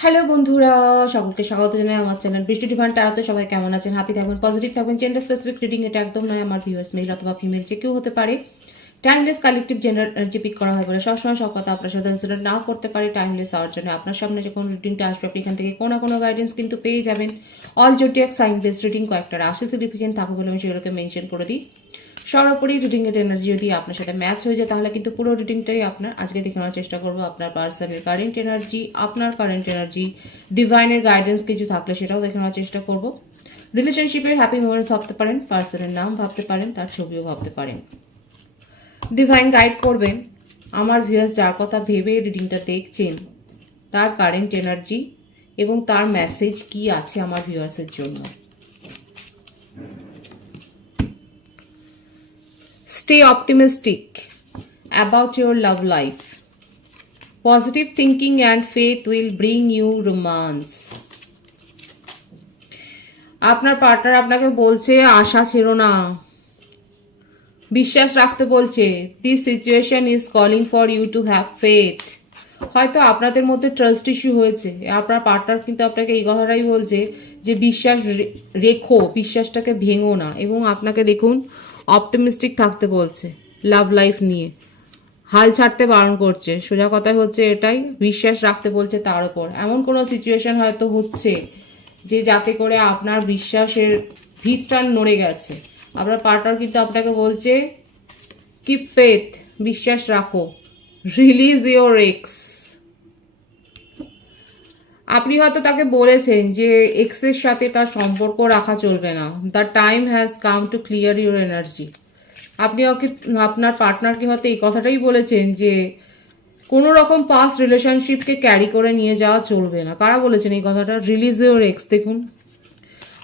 Hello বন্ধুরা, সকলকে স্বাগত জানাই আমার চ্যানেল বৃষ্টি ডিভাইন ট্যারোতে। সবাই কেমন আছেন? হ্যাপি থাকবেন, পজিটিভ থাকবেন। জেন্ডার স্পেসিফিক রিডিং এটা একদম নয়। আমার ভিউয়ার্স মেল অথবা ফিমেল যে কেউ হতে পারে। Timeless collective gender energy pick করা হয় বলে সবসময় সব কথা আপনার সাথে রেজোনেট নাও করতে পারে। টাইমলেস হওয়ার জন্য আপনার সামনে যখন রিডিংটা আসবে আপনি এখান থেকে কোনো না কোনো গাইডেন্স কিন্তু পেয়ে যাবেন। All zodiac sign base reading কয়েকটা রাশি সিগনিফিকেন্ট থাকে বলে আমি সেগুলোকে মেনশন করে দিই। সর্বোপরি রিডিং এর এনার্জি যদি আপনার সাথে ম্যাচ হয়ে যায় তাহলে কিন্তু পুরো রিডিংটাই আপনার। আজকে দেখানোর চেষ্টা করবো আপনার পার্সনের কারেন্ট এনার্জি, আপনার কারেন্ট এনার্জি, ডিভাইনের গাইডেন্স কিছু থাকলে সেটাও দেখানোর চেষ্টা করব। রিলেশনশিপের হ্যাপি মোমেন্টস ভাবতে পারেন, পার্সনের নাম ভাবতে পারেন, তার ছবিও ভাবতে পারেন। ডিভাইন গাইড করবেন আমার ভিউয়ার্স যার কথা ভেবে রিডিংটা দেখছেন তার কারেন্ট এনার্জি এবং তার মেসেজ কি আছে আমার ভিউয়ার্সের জন্য। Stay optimistic about your love life. Positive thinking and faith will bring you romance. আপনার পার্টনার আপনাকে বলছে আশা ছেড়ো না, বিশ্বাস রাখতে বলছে। This situation is calling for you to have faith. হয়তো আপনাদের মধ্যে ট্রাস্ট ইস্যু হয়েছে, আপনার পার্টনার কিন্তু আপনাকে এই কথাটাই বলছে যে বিশ্বাস রেখো, বিশ্বাসটাকে ভেঙো না, এবং আপনাকে দেখুন অপটিমিস্টিক থাকতে বলছে লাভ লাইফ নিয়ে। হাল ছাড়তে বারণ করছে, সোজা কথাই হচ্ছে এটাই, বিশ্বাস রাখতে বলছে তার উপর। এমন কোনো সিচুয়েশন হয়তো হচ্ছে যে যাতে করে আপনার বিশ্বাসের ভিতটা নড়ে গেছে। আপনার পার্টনার কিন্তু আপনাকে বলছে কিপ ফেথ, বিশ্বাস রাখো, রিলিজ ইওর এক্স। আপনি হয়তো তাকে বলেছেন যে এক্সের সাথে তার সম্পর্ক রাখা চলবে না। The time has come to clear your energy. আপনি ওকে, আপনার পার্টনারকে হয়তো এই কথাটাই বলেছেন যে কোনো রকম পাস্ট রিলেশনশিপকে ক্যারি করে নিয়ে যাওয়া চলবে না। কারা বলেছেন এই কথাটা? Release your x. দেখুন,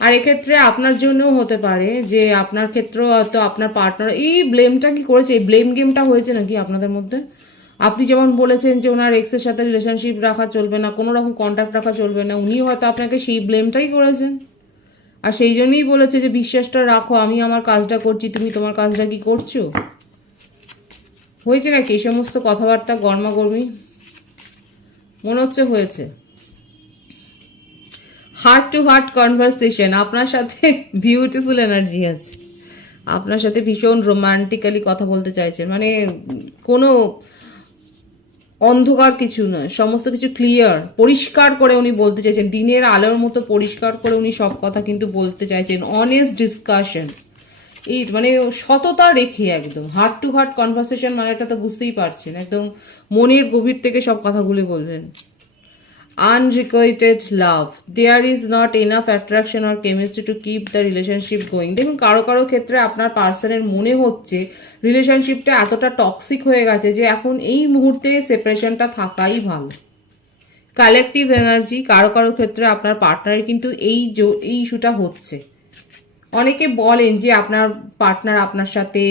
আর এক্ষেত্রে আপনার জন্যও হতে পারে যে আপনার ক্ষেত্রেও হয়তো আপনার পার্টনার এই ব্লেমটা কি করেছে, এই ব্লেম গেমটা হয়েছে নাকি আপনাদের মধ্যে। আপনি যেমন বলেছেন যে ওনার এক্সের সাথে রিলেশনশিপ রাখা চলবে না, কোনো রকম কন্ট্যাক্ট রাখা চলবে না, উনিও হয়তো আপনাকে সেই ব্লেমটাই করেছেন। আর সেই জন্যই বলেছে যে বিশ্বাসটা রাখো, আমি আমার কাজটা করছি, তুমি তোমার কাজটা কি করছো। হয়েছে নাকি এই সমস্ত কথাবার্তা গরমাগর্মি? মনে হচ্ছে হয়েছে। হার্ট টু হার্ট কনভারসেশন আপনার সাথে, বিউটিফুল এনার্জি আছে, আপনার সাথে ভীষণ রোমান্টিক্যালি কথা বলতে চাইছেন। মানে কোনো অন্ধকার কিছু নয়, সমস্ত কিছু ক্লিয়ার, পরিষ্কার করে উনি বলতে চাইছেন, দিনের আলোর মতো পরিষ্কার করে উনি সব কথা কিন্তু বলতে চাইছেন। অনেস্ট ডিসকাশন, এই মানে সততা রেখে একদম হার্ট টু হার্ট কনভারসেশন, মানে এটা তো বুঝতেই পারছেন, একদম মনের গভীর থেকে সব কথাগুলি বলবেন। Unrequited love, there is not enough attraction আর chemistry to keep the relationship going. দেখুন, কারো কারো ক্ষেত্রে আপনার পার্সনের মনে হচ্ছে রিলেশনশিপটা এতটা টক্সিক হয়ে গেছে যে এখন এই মুহূর্তে সেপারেশনটা থাকাই ভালো। কালেকটিভ এনার্জি, কারো কারো ক্ষেত্রে আপনার পার্টনারের কিন্তু এই ইস্যুটা হচ্ছে। অনেকে বলেন যে আপনার পার্টনার আপনার সাথে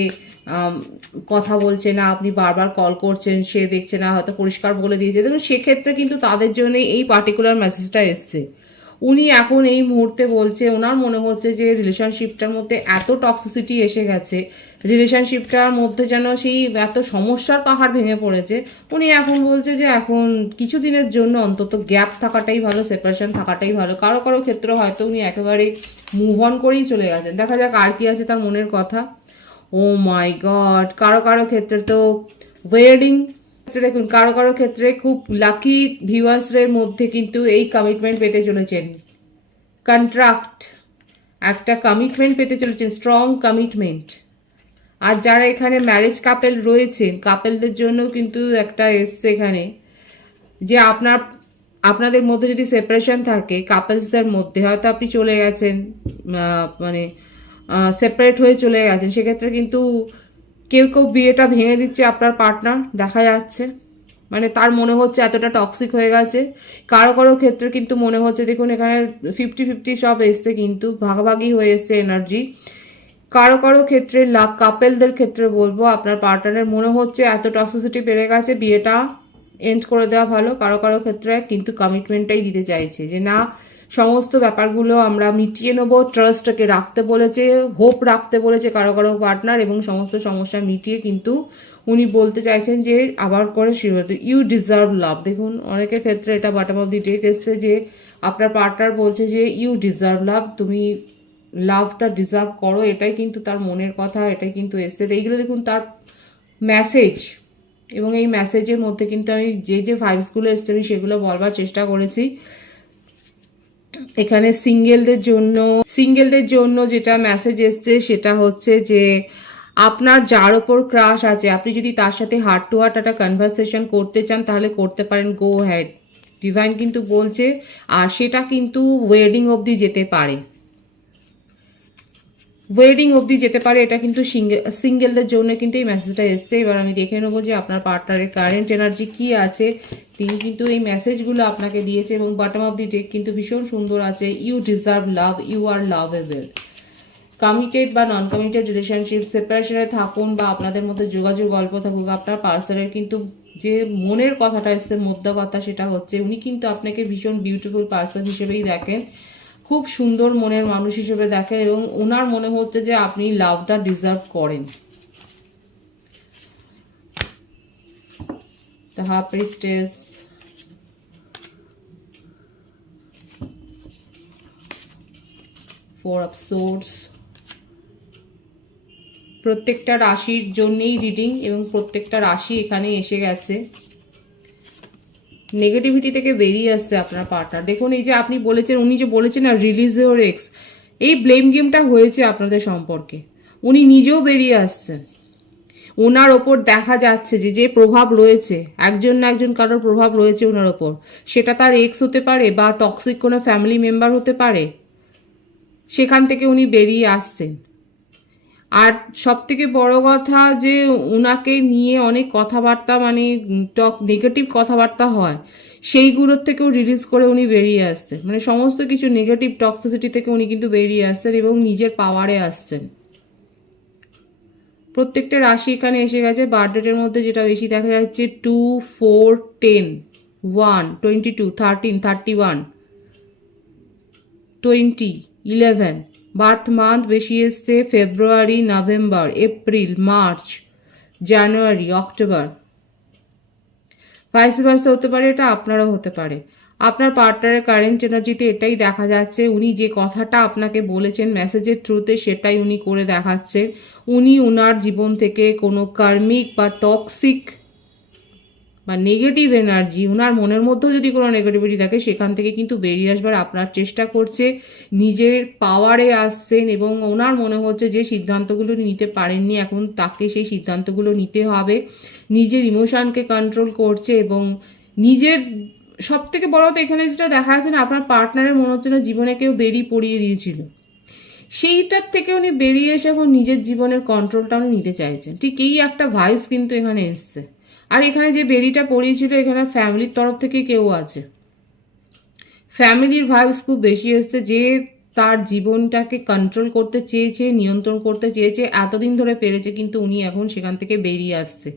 কথা বলছে না, আপনি বারবার কল করছেন, সে দেখছে না, হয়তো পরিষ্কার বলে দিয়েছে। দেখুন, সেক্ষেত্রে কিন্তু তাদের জন্য এই পার্টিকুলার মেসেজটা এসছে। উনি এখন এই মুহূর্তে বলছে, ওনার মনে হচ্ছে যে রিলেশনশিপটার মধ্যে এত টক্সিসিটি এসে গেছে, রিলেশনশিপটার মধ্যে যেন সেই এত সমস্যার পাহাড় ভেঙে পড়েছে। উনি এখন বলছে যে এখন কিছুদিনের জন্য অন্তত গ্যাপ থাকাটাই ভালো, সেপারেশন থাকাটাই ভালো। কারো কারো ক্ষেত্রে হয়তো উনি একেবারে মুভ অন করেই চলে গেছেন। দেখা যাক আর কি আছে তার মনের কথা। ও মাই গড, কারো কারো ক্ষেত্রে তো ওয়েডিং। দেখুন, কারো কারো ক্ষেত্রে খুব লাকি ভিউয়ার্সের মধ্যে কিন্তু এই কমিটমেন্ট পেতে চলেছেন, কন্ট্রাক্ট, একটা কমিটমেন্ট পেতে চলেছেন, স্ট্রং কমিটমেন্ট। আর যারা এখানে ম্যারেজ কাপেল রয়েছেন, কাপেলদের জন্য কিন্তু একটা এসছে এখানে যে আপনাদের মধ্যে যদি সেপারেশন থাকে, কাপলসদের মধ্যে হয়তো আপনি চলে গেছেন, মানে সেপারেট হয়ে চলে গেছেন, সেক্ষেত্রে কিন্তু কেউ কেউ বিয়েটা ভেঙে দিচ্ছে আপনার পার্টনার, দেখা যাচ্ছে। মানে তার মনে হচ্ছে এতটা টক্সিক হয়ে গেছে। কারো কারো ক্ষেত্রে কিন্তু মনে হচ্ছে, দেখুন এখানে 50-50 সব এসছে, কিন্তু ভাগাভাগি হয়ে এসছে এনার্জি। কারো কারো ক্ষেত্রে কাপেলদের ক্ষেত্রে বলবো আপনার পার্টনারের মনে হচ্ছে এত টক্সিসিটি বেড়ে গেছে, বিয়েটা এন্ড করে দেওয়া ভালো। কারো কারো ক্ষেত্রে কিন্তু কমিটমেন্টটাই দিতে চাইছে যে না, সমস্ত ব্যাপারগুলো আমরা মিটিয়ে নেবো। ট্রাস্টকে রাখতে বলেছে, হোপ রাখতে বলেছে কারো কারো পার্টনার, এবং সমস্ত সমস্যা মিটিয়ে কিন্তু উনি বলতে চাইছেন যে আবার করে ইউ ডিজার্ভ লাভ। দেখুন অনেকের ক্ষেত্রে এটা বটম অফ দি ডেক এসছে যে আপনার পার্টনার বলছে যে ইউ ডিজার্ভ লাভ, তুমি লাভটা ডিজার্ভ করো, এটাই কিন্তু তার মনের কথা, এটাই কিন্তু এসছে। এইগুলো দেখুন তার মেসেজ, এবং এই মেসেজের মধ্যে কিন্তু আমি যে ভাইবসগুলো এসছে আমি সেগুলো বলবার চেষ্টা করেছি। এখানে সিঙ্গেলদের জন্য যেটা মেসেজ এসছে সেটা হচ্ছে যে আপনার যার ওপর ক্রাশ আছে, আপনি যদি তার সাথে হার্ট টু হার্ট একটা কনভারসেশন করতে চান তাহলে করতে পারেন, গো হ্যাড। ডিভাইন কিন্তু বলছে, আর সেটা কিন্তু ওয়েডিং অবধি যেতে পারে, এটা কিন্তু সিঙ্গেলদের জন্য কিন্তু এই মেসেজটা এসছে। এবার আমি দেখে নেবো যে আপনার পার্টনারের কারেন্ট এনার্জি কি আছে। তিনি কিন্তু এই মেসেজগুলো আপনাকে দিয়েছে, এবং বটম অফ দি ডেক কিন্তু ভীষণ সুন্দর আছে। You deserve love, you are lovable. Committed বা নন কমিটেড রিলেশনশিপ, সেপারেশনে থাকুন বা আপনাদের মধ্যে যোগাযোগ অল্প থাকুক, আপনার পার্সনের কিন্তু যে মনের কথাটা এসছে, মধ্য কথা, সেটা হচ্ছে উনি কিন্তু আপনাকে ভীষণ বিউটিফুল পার্সন হিসেবেই দেখেন, খুব সুন্দর মনের মানুষ হিসেবে দেখেন, এবং ওনার মনে হচ্ছে যে আপনি লাভটা ডিজার্ভ করেন। The high priestess, 4 of swords. প্রত্যেকটা রাশির জন্যেই রিডিং, এবং প্রত্যেকটা রাশি এখানে এসে গেছে। নেগেটিভিটি থেকে বেরিয়ে আসছে আপনার পার্টনার। দেখুন এই যে আপনি বলেছেন, উনি যে বলেছেন না রিলিজ ইওর এক্স, এই ব্লেম গেমটা হয়েছে আপনাদের সম্পর্কে, উনি নিজেও বেরিয়ে আসছেন। ওনার ওপর দেখা যাচ্ছে যে প্রভাব রয়েছে, একজন না একজন কারোর প্রভাব রয়েছে ওনার ওপর, সেটা তার এক্স হতে পারে বা টক্সিক কোনো ফ্যামিলি মেম্বার হতে পারে, সেখান থেকে উনি বেরিয়ে আসছেন। আর সব থেকে বড় কথা যে ওনাকে নিয়ে অনেক কথাবার্তা, মানে নেগেটিভ কথাবার্তা হয়, সেইগুলোর থেকেও রিলিজ করে উনি বেরিয়ে আসছেন। মানে সমস্ত কিছু নেগেটিভ টক্সিসিটি থেকে উনি কিন্তু বেরিয়ে আসছেন এবং নিজের পাওয়ারে আসছেন। প্রত্যেকটা রাশি এখানে এসে গেছে। বার্থডেটের মধ্যে যেটা বেশি দেখা যাচ্ছে 2, 4, 10, 1, 22, 13, 31, 20, 11। বার্থ মান্থ বেশি এসছে ফেব্রুয়ারি, নভেম্বর, এপ্রিল, মার্চ, জানুয়ারি, অক্টোবর। ভাইস ভার্সা হতে পারে, এটা আপনারও হতে পারে। আপনার পার্টনারের কারেন্ট এনার্জিতে এটাই দেখা যাচ্ছে, উনি যে কথাটা আপনাকে বলেছেন মেসেজের থ্রুতে সেটাই উনি করে দেখাচ্ছেন। উনি ওনার জীবন থেকে কোনো কার্মিক বা টক্সিক বা নেগেটিভ এনার্জি, ওনার মনের মধ্যেও যদি কোনো নেগেটিভিটি থাকে সেখান থেকে কিন্তু বেরিয়ে আসবার আপনার চেষ্টা করছে, নিজের পাওয়ারে আসছেন, এবং ওনার মনে হচ্ছে যে সিদ্ধান্তগুলো নিতে পারেননি, এখন তাকে সেই সিদ্ধান্তগুলো নিতে হবে। নিজের ইমোশনকে কন্ট্রোল করছে, এবং নিজের সব থেকে বড় তো এখানে যেটা দেখা যাচ্ছে না, আপনার পার্টনারের মনে হচ্ছে না জীবনে কেউ বেরিয়ে পড়িয়ে দিয়েছিল, সেইটার থেকে উনি বেরিয়ে এসে এখন নিজের জীবনের কন্ট্রোলটা উনি নিতে চাইছেন। ঠিক এই একটা ভাইস কিন্তু এখানে এসছে। আর এখানে যে বেরিটা পড়িয়েছিল এখানে ফ্যামিলির তরফ থেকে কেউ আছে, ফ্যামিলির ভাইবস খুব বেশি এসছে, যে তার জীবনটাকে কন্ট্রোল করতে চেয়েছে, নিয়ন্ত্রণ করতে চেয়েছে, এতদিন ধরে পেরেছে, কিন্তু উনি এখন সেখান থেকে বেরিয়ে আসছে।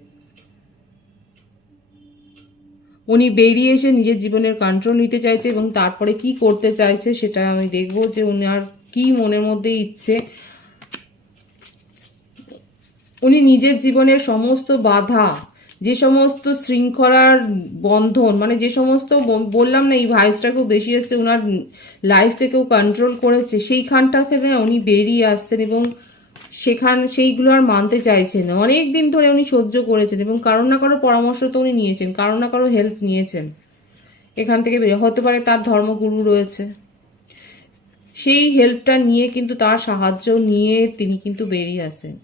উনি বেরিয়ে এসে নিজের জীবনের কন্ট্রোল নিতে চাইছে, এবং তারপরে কি করতে চাইছে সেটা আমি দেখবো, যে উনার কি মনের মধ্যে ইচ্ছে। উনি নিজের জীবনের সমস্ত বাধা, যে সমস্ত শৃঙ্খলার বন্ধন, মানে যে সমস্ত বললাম না এই ভাইসটা খুব বেশি এসছে, ওনার লাইফ থেকেও কন্ট্রোল করেছে, সেইখানটাকে উনি বেরিয়ে আসছেন, এবং সেইগুলো আর মানতে চাইছেন না। অনেক দিন ধরে উনি সহ্য করেছেন, এবং কারো না কারো পরামর্শ তো উনি নিয়েছেন, কারো না কারো হেল্প নিয়েছেন। এখান থেকে বেরিয়ে হতে পারে তার ধর্মগুরু রয়েছে, সেই হেল্পটা নিয়ে কিন্তু তার সাহায্য নিয়ে তিনি কিন্তু বেরিয়ে আসেন।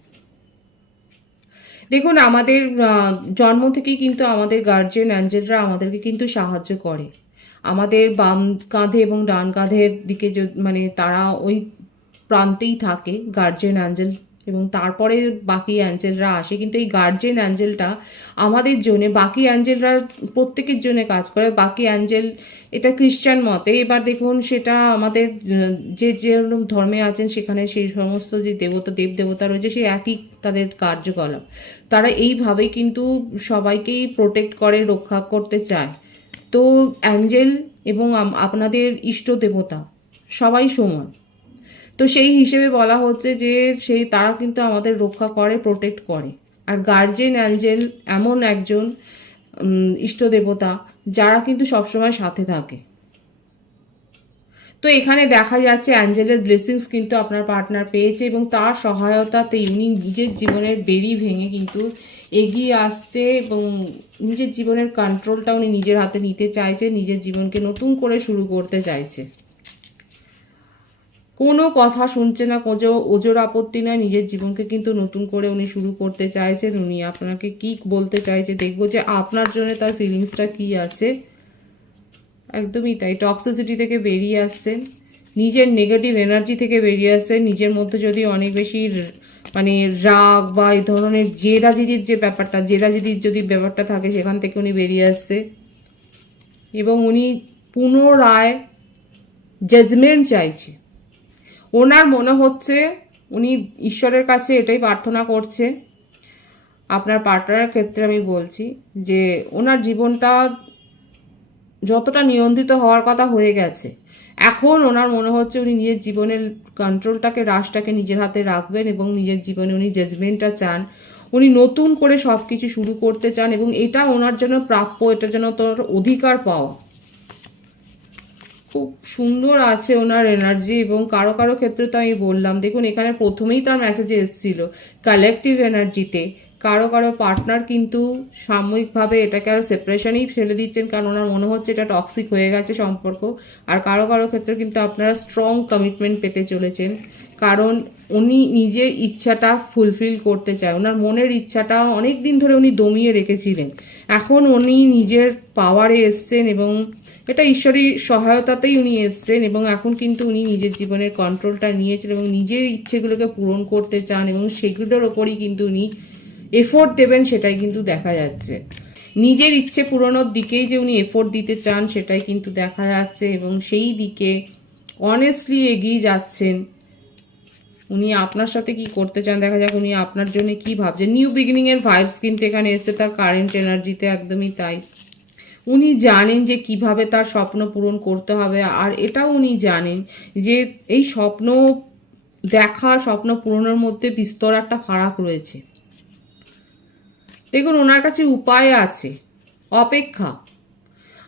দেখুন আমাদের জন্ম থেকেই কিন্তু আমাদের গার্জিয়ান অ্যাঞ্জেলরা আমাদেরকে কিন্তু সাহায্য করে। আমাদের বাম কাঁধে এবং ডান কাঁধের দিকে মানে তারা ওই প্রান্তেই থাকে গার্জিয়ান অ্যাঞ্জেল, এবং তারপরে বাকি অ্যাঞ্জেলরা আসে। কিন্তু এই গার্জিয়ান অ্যাঞ্জেলটা আমাদের জন্য, বাকি অ্যাঞ্জেলরা প্রত্যেকের জন্য কাজ করে। বাকি অ্যাঞ্জেল, এটা খ্রিস্টান মতে। এবার দেখুন সেটা আমাদের যে যে ধর্মে আছেন সেখানে সেই সমস্ত যে দেবতা, দেব দেবতা রয়েছে, সেই একই তাদের কার্যকলাপ। তারা এইভাবেই কিন্তু সবাইকেই প্রোটেক্ট করে, রক্ষা করতে চায়। তো অ্যাঞ্জেল এবং আপনাদের ইষ্ট দেবতা সবাই সমান। তো সেই হিসেবে বলা হচ্ছে যে তারা কিন্তু আমাদের রক্ষা করে, প্রোটেক্ট করে। আর গার্জিয়ান অ্যাঞ্জেল এমন একজন ইষ্ট দেবতা যারা কিন্তু সবসময় সাথে থাকে। তো এখানে দেখা যাচ্ছে অ্যাঞ্জেলের ব্লেসিংস কিন্তু আপনার পার্টনার পেয়েছে এবং তার সহায়তাতে উনি নিজের জীবনের বেড়ি ভেঙে কিন্তু এগিয়ে আসছে এবং নিজের জীবনের কন্ট্রোলটা উনি নিজের হাতে নিতে চাইছে, নিজের জীবনকে নতুন করে শুরু করতে চাইছে। কোনো কথা শুনছে না, ওজোর আপত্তি নয়, নিজের জীবনকে কিন্তু নতুন করে উনি শুরু করতে চাইছেন। উনি আপনাকে কি বলতে চাইছে দেখবো যে আপনার জন্য তার ফিলিংসটা কি আছে। একদমই তাই, টক্সিসিটি থেকে বেরিয়ে আসছেন, নিজের নেগেটিভ এনার্জি থেকে বেরিয়ে আসছেন। নিজের মধ্যে যদি অনেক বেশি মানে রাগ বা এই ধরনের জেদাজেদির যে ব্যাপারটা, জেদাজেদির যদি ব্যাপারটা থাকে সেখান থেকে উনি বেরিয়ে আসছে এবং উনি পুনরায় জাজমেন্ট চাইছে। ওনার মনে হচ্ছে উনি ঈশ্বরের কাছে এটাই প্রার্থনা করছে, আপনার পার্টনারের ক্ষেত্রে আমি বলছি, যে ওনার জীবনটা যতটা নিয়ন্ত্রিত হওয়ার কথা হয়ে গেছে, এখন ওনার মনে হচ্ছে উনি নিজের জীবনের কন্ট্রোলটাকে, রাশটাকে নিজের হাতে রাখবেন এবং নিজের জীবনে উনি জাজমেন্টটা চান। উনি নতুন করে সব কিছু শুরু করতে চান এবং এটা ওনার জন্য প্রাপ্য, এটা যেন তোর অধিকার পাওয়া। খুব সুন্দর আছে ওনার এনার্জি। এবং কারো কারো ক্ষেত্রে তো আমি বললাম, দেখুন এখানে প্রথমেই তার মেসেজে এসেছিল কালেকটিভ এনার্জিতে কারো কারো পার্টনার কিন্তু সাময়িকভাবে এটাকে আরো সেপারেশনেই ফেলে দিচ্ছেন, কারণ ওনার মনে হচ্ছে এটা টক্সিক হয়ে গেছে সম্পর্ক। আর কারো কারো ক্ষেত্রে কিন্তু আপনারা স্ট্রং কমিটমেন্ট পেতে চলেছেন, কারণ উনি নিজের ইচ্ছাটা ফুলফিল করতে চায়। ওনার মনের ইচ্ছাটা অনেক দিন ধরে উনি দমিয়ে রেখেছিলেন, এখন উনি নিজের পাওয়ারে এসছেন এবং এটা ঈশ্বরের সহায়তাতেই উনি এসছেন এবং এখন কিন্তু উনি নিজের জীবনের কন্ট্রোলটা নিয়েছেন এবং নিজের ইচ্ছেগুলোকে পূরণ করতে চান এবং সেগুলোর ওপরই কিন্তু উনি এফোর্ট দেবেন, সেটাই কিন্তু দেখা যাচ্ছে। নিজের ইচ্ছে পূরণের দিকেই যে উনি এফোর্ট দিতে চান সেটাই কিন্তু দেখা যাচ্ছে এবং সেই দিকে অনেস্টলি এগিয়ে যাচ্ছেন। উনি আপনার সাথে কি করতে চান দেখা যাক, উনি আপনার জন্য কি ভাবছেন। নিউ বিগিনিং এর ভাইবস কিন্তু এখানে এসছে তার কারেন্ট এনার্জিতে, একদমই তাই। উনি জানেন যে কিভাবে তার স্বপ্ন পূরণ করতে হবে, আর এটাও উনি জানেন যে এই স্বপ্ন দেখা, স্বপ্ন পূরণের মধ্যে বিস্তর একটা ফারাক রয়েছে। দেখুন ওনার কাছে উপায় আছে, অপেক্ষা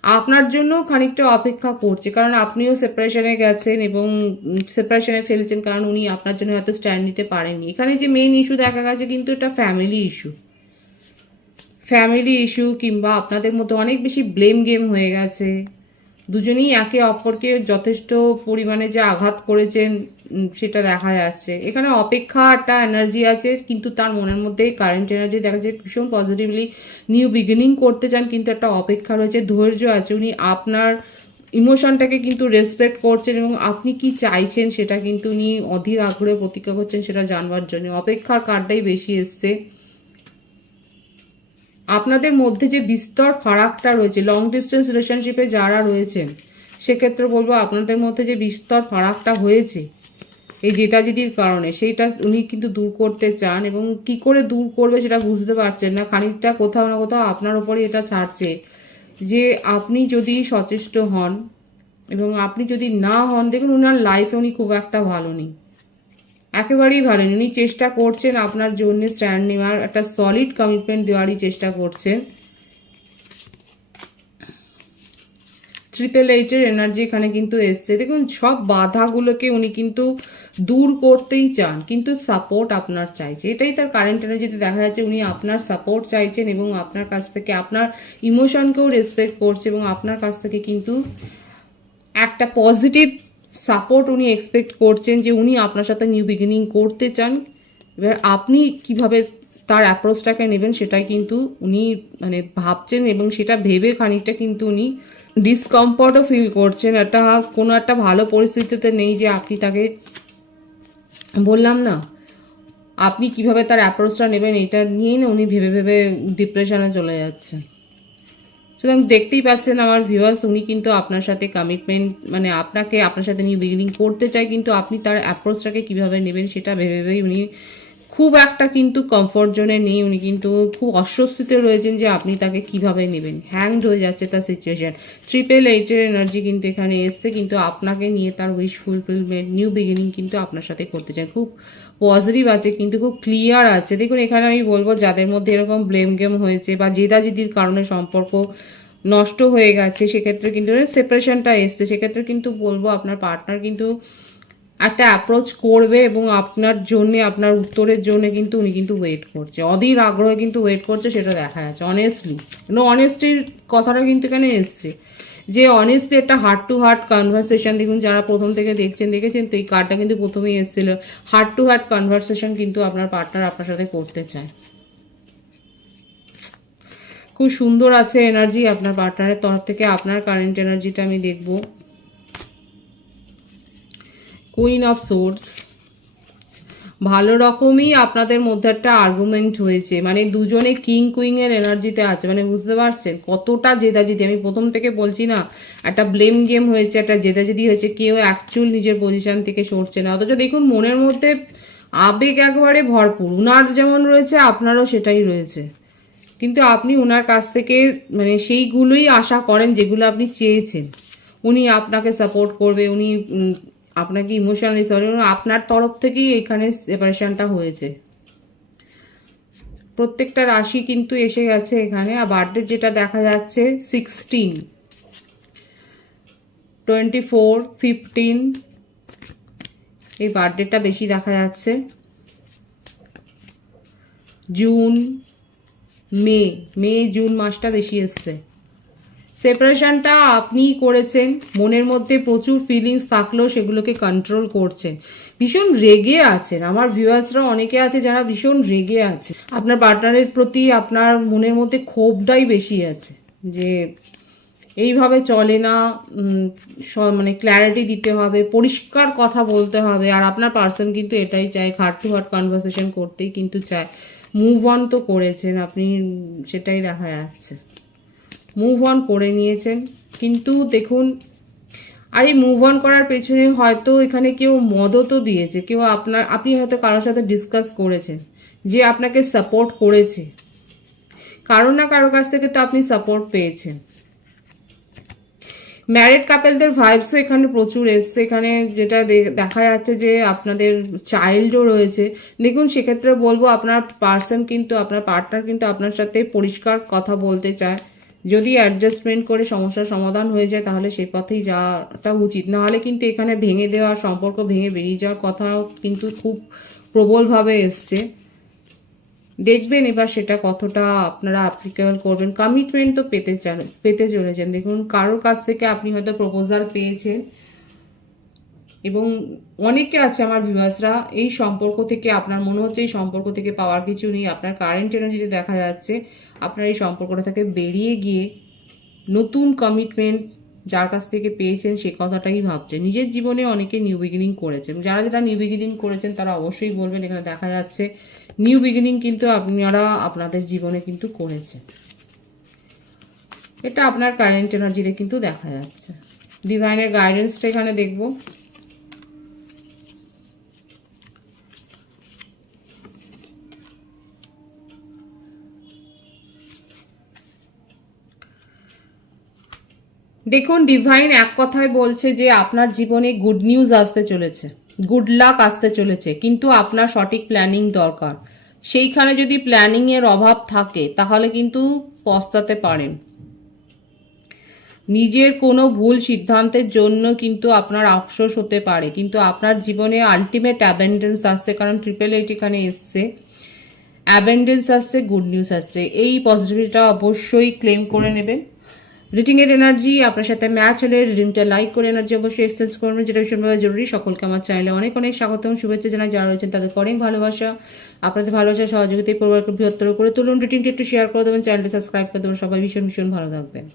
আপনার জন্য খানিকটা অপেক্ষা করছে, কারণ আপনিও সেপারেশনে গেছেন এবং সেপারেশনে ফেলেছেন, কারণ উনি আপনার জন্য হয়তো স্ট্যান্ড নিতে পারেননি। এখানে যে মেইন ইস্যু দেখা গেছে কিন্তু এটা ফ্যামিলি ইস্যু, ফ্যামিলি ইস্যু কিংবা আপনাদের মধ্যে অনেক বেশি ব্লেম গেম হয়ে গেছে। দুজনেই একে অপরকে যথেষ্ট পরিমাণে যে আঘাত করেছেন সেটা দেখা যাচ্ছে। এখানে অপেক্ষা একটা এনার্জি আছে, কিন্তু তার মনের মধ্যে কারেন্ট এনার্জি দেখা যাচ্ছে ভীষণ পজিটিভলি নিউ বিগিনিং করতে চান, কিন্তু একটা অপেক্ষা রয়েছে, ধৈর্য আছে। উনি আপনার ইমোশনটাকে কিন্তু রেসপেক্ট করছেন এবং আপনি কি চাইছেন সেটা কিন্তু উনি অধীর আগ্রহে প্রতীক্ষা করছেন সেটা জানবার জন্য। অপেক্ষার কার্ডটাই বেশি এসছে। আপনাদের মধ্যে যে বিস্তর ফারাকটা রয়েছে, লং ডিস্টেন্স রিলেশনশিপে যারা রয়েছেন সেক্ষেত্রে বলবো আপনাদের মধ্যে যে বিস্তর ফারাকটা হয়েছে এই জেদাজেদির কারণে, সেইটা উনি কিন্তু দূর করতে চান এবং কি করে দূর করবে সেটা বুঝতে পারছেন না। খানিকটা কোথাও না কোথাও আপনার ওপরই এটা ছাড়ছে যে আপনি যদি সচেষ্ট হন এবং আপনি যদি না হন, দেখুন ওনার লাইফে উনি খুব একটা ভালো নেই, একেবারেই ভালো নেই। উনি চেষ্টা করছেন আপনার জন্য স্ট্যান্ড নেওয়ার, একটা সলিড কমিটমেন্ট দেওয়ারই চেষ্টা করছেন। 888 এনার্জি এখানে কিন্তু এসছে। দেখুন সব বাধাগুলোকে উনি কিন্তু দূর করতেই চান, কিন্তু সাপোর্ট আপনার চাইছে, এটাই তার কারেন্ট এনার্জিতে দেখা যাচ্ছে। উনি আপনার সাপোর্ট চাইছেন এবং আপনার কাছ থেকে আপনার ইমোশনকেও রেসপেক্ট করছে এবং আপনার কাছ থেকে কিন্তু একটা পজিটিভ সাপোর্ট উনি এক্সপেক্ট করছেন যে উনি আপনার সাথে নিউ বিগিনিং করতে চান। এবার আপনি কিভাবে তার অ্যাপ্রোচটাকে নেবেন সেটাই কিন্তু উনি মানে ভাবছেন এবং সেটা ভেবে খানিকটা কিন্তু উনি ডিসকমফর্টও ফিল করছেন। একটা কোনো একটা ভালো পরিস্থিতিতে নেই যে আপনি তাকে, বললাম না, আপনি কিভাবে তার অ্যাপ্রোচটা নেবেন এটা নিয়েই না উনি ভেবে ভেবে ডিপ্রেশনে চলে যাচ্ছেন। সুতরাং দেখতেই পাচ্ছেন আমার ভিউয়ার্স, উনি কিন্তু আপনার সাথে কমিটমেন্ট মানে আপনার সাথে নিউ বিগিনিং করতে চায়, কিন্তু আপনি তার অ্যাপ্রোচটাকে কিভাবে নেবেন সেটা ভেবে ভেবেই উনি খুব একটা কিন্তু কমফর্ট জোনে নেই, উনি কিন্তু খুব অস্বস্তিতে রয়েছেন যে আপনি তাকে কিভাবে নেবেন, হ্যাংড হয়ে যাচ্ছে তার সিচুয়েশন। 888-এর এনার্জি কিন্তু এখানে এসছে, কিন্তু আপনাকে নিয়ে তার উইশ ফুলফিলমেন্ট, নিউ বিগিনিং কিন্তু আপনার সাথে করতে চান। খুব পজিটিভ আছে, কিন্তু খুব ক্লিয়ার আছে। দেখুন এখানে আমি বলবো যাদের মধ্যে এরকম ব্লেম গেম হয়েছে বা জেদাজেদির কারণে সম্পর্ক নষ্ট হয়ে গেছে, সেক্ষেত্রে কিন্তু সেপারেশনটা এসছে, সেক্ষেত্রে কিন্তু বলবো আপনার পার্টনার কিন্তু একটা অ্যাপ্রোচ করবে এবং আপনার জন্য, আপনার উত্তরের জন্য কিন্তু উনি কিন্তু ওয়েট করছে, অধীর আগ্রহে কিন্তু ওয়েট করছে, সেটা দেখা যাচ্ছে অনেস্টলি। অনেস্টির কথাটা কিন্তু এখানে এসছে, যে অনেস্টলি একটা হার্ট টু হার্ট কনভারসেশন। দেখুন যারা প্রথম থেকে দেখছেন তো এই কার্ডটা কিন্তু প্রথমেই এসেছিল, হার্ট টু হার্ট কনভারসেশন কিন্তু আপনার পার্টনার আপনার সাথে করতে চায়। খুব সুন্দর আছে এনার্জি আপনার পার্টনারের তরফ থেকে। আপনার কারেন্ট এনার্জিটা আমি দেখবো। কুইন অফ সোর্স, ভালো রকমই আপনাদের মধ্যে একটা আর্গুমেন্ট হয়েছে, মানে দুজনে কিং কুইং এর এনার্জিতে আছে, মানে বুঝতে পারছেন কতটা জেদাজেদি। আমি প্রথম থেকে বলছি না, একটা ব্লেম গেম হয়েছে, একটা জেদাজেদি হয়েছে, কেউ অ্যাকচুয়াল নিজের পজিশন থেকে সরছে না। অথচ দেখুন মনের মধ্যে আবেগ একবারে ভরপুর, উনার যেমন রয়েছে আপনারও সেটাই রয়েছে, কিন্তু আপনি ওনার কাছ থেকে মানে সেইগুলোই আশা করেন যেগুলো আপনি চেয়েছেন। উনি আপনাকে সাপোর্ট করবে, উনি আপনাকে ইমোশনালি আপনার তরফ থেকেই এখানে সেপারেশনটা হয়েছে। প্রত্যেকটা রাশি কিন্তু এসে গেছে এখানে। আর বার্থডে যেটা দেখা যাচ্ছে 16, 24, 15, এই বার্থডেটা বেশি দেখা যাচ্ছে। জুন, মে জুন মাসটা বেশি এসছে। সেপারেশনটা আপনিই করেছেন, মনের মধ্যে প্রচুর ফিলিংস থাকলেও সেগুলোকে কন্ট্রোল করছেন, ভীষণ রেগে আছেন। আমার ভিউয়ার্সরা অনেকে আছে যারা ভীষণ রেগে আছে আপনার পার্টনারের প্রতি, আপনার মনের মধ্যে ক্ষোভটাই বেশি আছে যে এইভাবে চলে না, মানে ক্ল্যারিটি দিতে হবে, পরিষ্কার কথা বলতে হবে। আর আপনার পার্সন কিন্তু এটাই চায়, হার্ট টু হার্ট কনভারসেশন করতেই কিন্তু চায়। মুভ অন তো করেছেন আপনি, সেটাই দেখা যাচ্ছে, মুভ অন করে নিয়েছেন। কিন্তু দেখুন, আর এই মুভ অন করার পেছনে হয়তো এখানে কেউ মদতও দিয়েছে, কেউ আপনি হয়তো কারোর সাথে ডিসকাস করেছেন যে আপনাকে সাপোর্ট করেছে, কারো না কারো কাছ থেকে তো আপনি সাপোর্ট পেয়েছেন। ম্যারিড কাপেলদের ভাইবসও এখানে প্রচুর এসছে। এখানে যেটা দেখা যাচ্ছে যে আপনাদের চাইল্ডও রয়েছে। দেখুন সেক্ষেত্রে বলবো আপনার পার্সন কিন্তু, আপনার পার্টনার কিন্তু আপনার সাথে পরিষ্কার কথা বলতে চায়। যদি অ্যাডজাস্টমেন্ট করে সমস্যার সমাধান হয়ে যায় তাহলে সেই পথেই যাওয়াটা উচিত, নাহলে কিন্তু এখানে ভেঙে দেওয়া, সম্পর্ক ভেঙে বেরিয়ে যাওয়ার কথাও কিন্তু খুব প্রবলভাবে এসছে। দেখবেন এবার সেটা কতটা আপনারা অ্যাপ্লিকেবল করবেন। কমিটমেন্ট তো পেতে চলেছেন। দেখুন কারোর কাছ থেকে আপনি হয়তো প্রপোজাল পেয়েছেন, এবং অনেকে আছে আমার ভিউয়ার্সরা এই সম্পর্ক থেকে, আপনার মনে হচ্ছে এই সম্পর্ক থেকে পাওয়ার কিছু নেই, আপনার কারেন্ট এনার্জিতে দেখা যাচ্ছে আপনার এই সম্পর্কটা থেকে বেরিয়ে গিয়ে নতুন কমিটমেন্ট যার কাছ থেকে পেয়েছেন সে কথাটাই ভাবছেন। নিজের জীবনে অনেকে নিউ বিগিনিং করেছেন, যারা নিউ বিগিনিং করেছেন তারা অবশ্যই বলবেন। এখানে দেখা যাচ্ছে নিউ বিগিনিং কিন্তু আপনারা আপনাদের জীবনে কিন্তু করেছেন, এটা আপনার কারেন্ট এনার্জিতে কিন্তু দেখা যাচ্ছে। ডিভাইনের গাইডেন্সটা এখানে দেখবো। দেখুন ডিভাইন এক কথায় বলছে যে আপনার জীবনে গুড নিউজ আসতে চলেছে, গুড লাক আসতে চলেছে, কিন্তু আপনার সঠিক প্ল্যানিং দরকার। সেইখানে যদি প্ল্যানিং এর অভাব থাকে তাহলে কিন্তু পস্তাতে পারেন। নিজের কোনো ভুল সিদ্ধান্তের জন্য কিন্তু আপনার আফসোস হতে পারে, কিন্তু আপনার জীবনে আলটিমেট অ্যাবেন্ডেন্স আসছে, কারণ 888 এখানে এসছে, অ্যাবেন্ডেন্স আসছে, গুড নিউজ আসছে। এই পজিটিভিটিটা অবশ্যই ক্লেম করে নেবেন। রিডিং এর এনার্জি আপনার সাথে ম্যাচ হলে রিডিংটা লাইক করে এনার্জি অবশ্যই এক্সচেঞ্জ করবেন, যেটা ভীষণভাবে জরুরি। সকলকে আমার চ্যানেলে অনেক অনেক স্বাগতম, শুভেচ্ছা জানাই। যারা রয়েছেন তাদের অনেক ভালোবাসা, আপনাদের ভালোবাসা সহযোগিতায় পরিবারকে বৃহত্তর করে তুলুন। রিডিংটা একটু শেয়ার করে দেবেন, চ্যানেলটা সাবস্ক্রাইব করে দেবেন। সবাই ভীষণ ভীষণ ভালো থাকবেন।